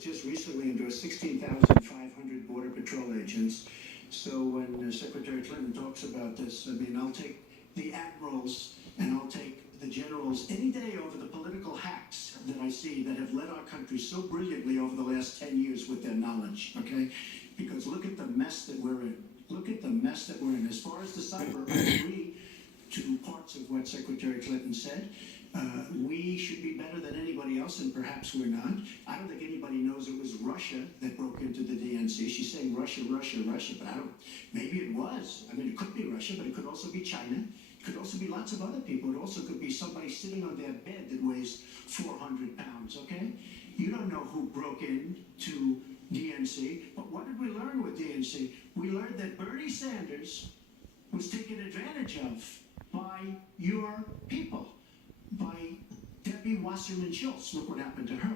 just recently endorsed 16,500 Border Patrol agents. So when Secretary Clinton talks about this, I mean, I'll take the admirals and I'll take the generals any day over the political hacks that I see that have led our country so brilliantly over the last 10 years with their knowledge, okay? Because look at the mess that we're in. Look at the mess that we're in. As far as the cyber, I agree to parts of what Secretary Clinton said. We should be better than anybody else, and perhaps we're not. I don't think anybody knows it was Russia that broke into the DNC. She's saying Russia, Russia, Russia, but I don't. Maybe it was. I mean, it could be Russia, but it could also be China. It could also be lots of other people. It also could be somebody sitting on their bed that weighs 400 pounds, okay? You don't know who broke into DNC, but what did we learn with DNC? We learned that Bernie Sanders was taken advantage of by your people, by Debbie Wasserman Schultz. Look what happened to her.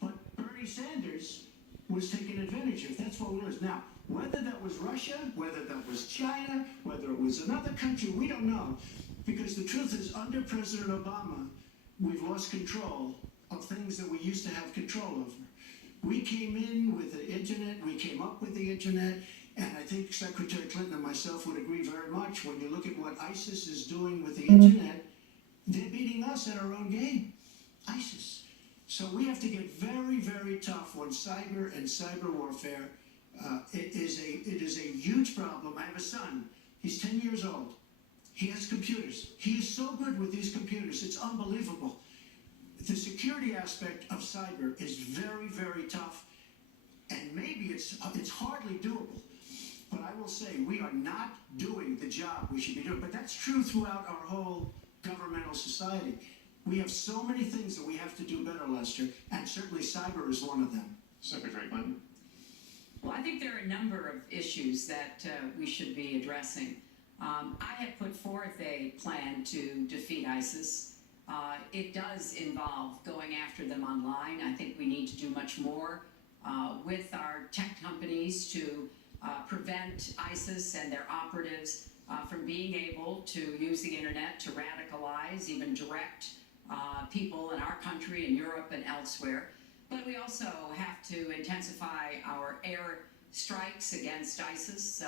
But Bernie Sanders was taken advantage of. That's what we learned. Now, whether that was Russia, whether that was China, whether it was another country, we don't know. Because the truth is, under President Obama, we've lost control of things that we used to have control over. We came in with the internet, we came up with the internet, and I think Secretary Clinton and myself would agree very much. When you look at what ISIS is doing with the internet, they're beating us at our own game, ISIS. So we have to get very, very tough on cyber and cyber warfare. It is a huge problem. I have a son. He's 10 years old. He has computers. He is so good with these computers. It's unbelievable. The security aspect of cyber is very, very tough, and maybe it's hardly doable. But I will say we are not doing the job we should be doing. But that's true throughout our whole governmental society. We have so many things that we have to do better, Lester, and certainly cyber is one of them. Secretary Clinton. Well, I think there are a number of issues that we should be addressing. I have put forth a plan to defeat ISIS. It does involve going after them online. I think we need to do much more with our tech companies to prevent ISIS and their operatives from being able to use the internet to radicalize, even direct people in our country and Europe and elsewhere. But we also have to intensify our air strikes against ISIS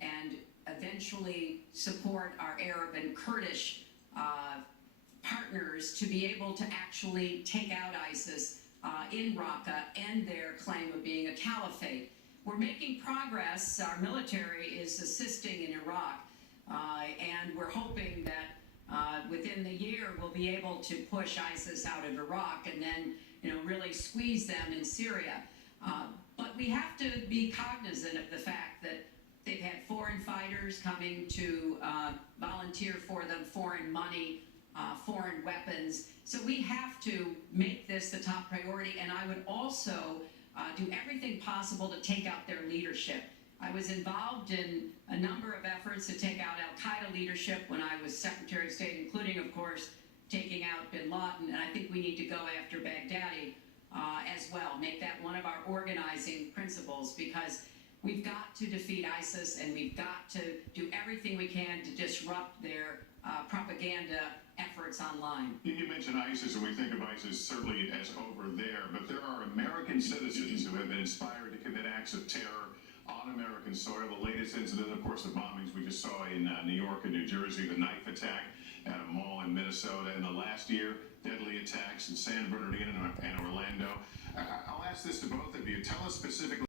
and eventually support our Arab and Kurdish partners to be able to actually take out ISIS in Raqqa and their claim of being a caliphate. We're making progress. Our military is assisting in Iraq, and we're hoping that within the year we'll be able to push ISIS out of Iraq and then, really squeeze them in Syria. But we have to be cognizant of the fact that they've had foreign fighters coming to volunteer for them, foreign money, foreign weapons. So we have to make this the top priority, and I would also do everything possible to take out their leadership. I was involved in a number of efforts to take out al-Qaeda leadership when I was Secretary of State, including, of course, taking out bin Laden, and I think we need to go after Baghdadi as well, make that one of our organizing principles, because we've got to defeat ISIS, and we've got to do everything we can to disrupt their propaganda efforts online. You mentioned ISIS, and we think of ISIS certainly as over there, but there are American citizens who have been inspired to commit acts of terror on American soil. The latest incident, of course, the bombings we just saw in New York and New Jersey, the knife attack at a mall in Minnesota, and the last year, deadly attacks in San Bernardino and Orlando. I'll ask this to both of you. Tell us specifically